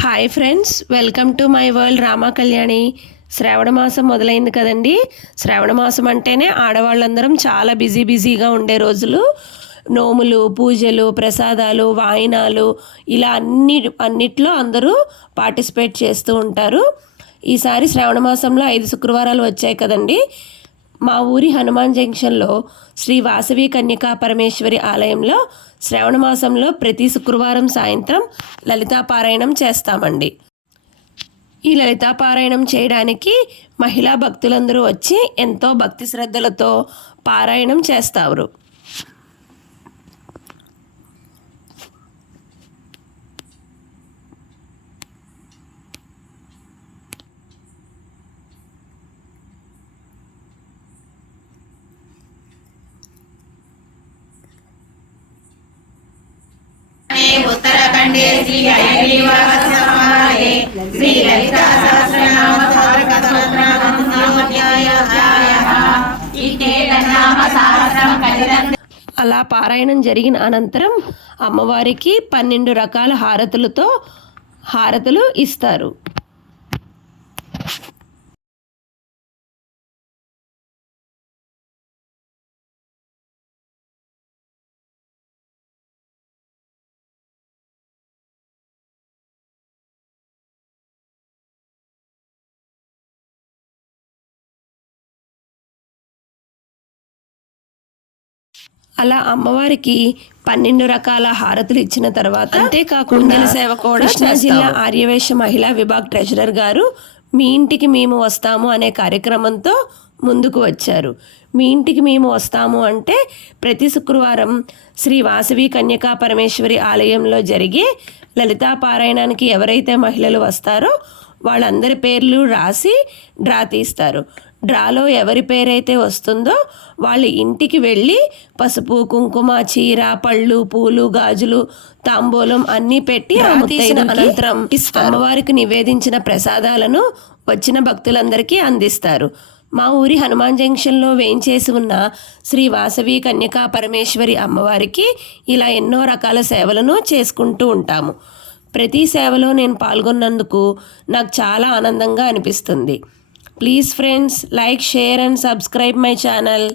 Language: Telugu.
Hi friends welcome to my world Rama Kalyani శ్రావణ మాసం మొదలైంది కదండి. శ్రావణ మాసం అంటేనే ఆడవాళ్ళందరం చాలా బిజీ బిజీగా ఉండే రోజులు. నోములు పూజలు ప్రసాదాలు వాయినాలు ఇలా అన్ని అన్నిట్లో అందరూ పార్టిసిపేట్ చేస్తూ ఉంటారు. ఈసారి శ్రావణ మాసంలో ఐదు శుక్రవారాలు వచ్చాయి కదండి. మా ఊరి హనుమాన్ జంక్షన్లో శ్రీ వాసవి కన్యకా పరమేశ్వరి ఆలయంలో శ్రావణ మాసంలో ప్రతి శుక్రవారం సాయంత్రం లలితాపారాయణం చేస్తామండి. ఈ లలితాపారాయణం చేయడానికి మహిళా భక్తులందరూ వచ్చి ఎంతో భక్తి శ్రద్ధలతో పారాయణం చేస్తారు. శ్రీ శ్రీ అలా పారాయణం జరిగిన అనంతరం అమ్మవారికి పన్నెండు రకాల హారతులతో హారతులు ఇస్తారు. అలా అమ్మవారికి పన్నెండు రకాల హారతులు ఇచ్చిన తర్వాత అంతేకాకుండా సేవ కూడా కృష్ణా జిల్లా ఆర్యవేశ మహిళా విభాగ్ ట్రెజరర్ గారు మీ ఇంటికి మేము వస్తాము అనే కార్యక్రమంతో ముందుకు వచ్చారు. మీ ఇంటికి మేము వస్తాము అంటే ప్రతి శుక్రవారం శ్రీ వాసవి కన్యకా పరమేశ్వరి ఆలయంలో జరిగే లలితా పారాయణానికి ఎవరైతే మహిళలు వస్తారో వాళ్ళందరి పేర్లు రాసి డ్రా తీస్తారు. డ్రాలో ఎవరి పేరైతే వస్తుందో వాళ్ళ ఇంటికి వెళ్ళి పసుపు కుంకుమ చీర పళ్ళు పూలు గాజులు తాంబూలం అన్నీ పెట్టి ముత్తైదుకి అనంతరం అమ్మవారికి నివేదించిన ప్రసాదాలను వచ్చిన భక్తులందరికీ అందిస్తారు. మా ఊరి హనుమాన్ జంక్షన్లో వేయించేసి ఉన్న శ్రీ వాసవి కన్యకా పరమేశ్వరి అమ్మవారికి ఇలా ఎన్నో రకాల సేవలను చేసుకుంటూ ఉంటాము. ప్రతి సేవలో నేను పాల్గొన్నందుకు నాకు చాలా ఆనందంగా అనిపిస్తుంది. Please friends like, share and subscribe my channel.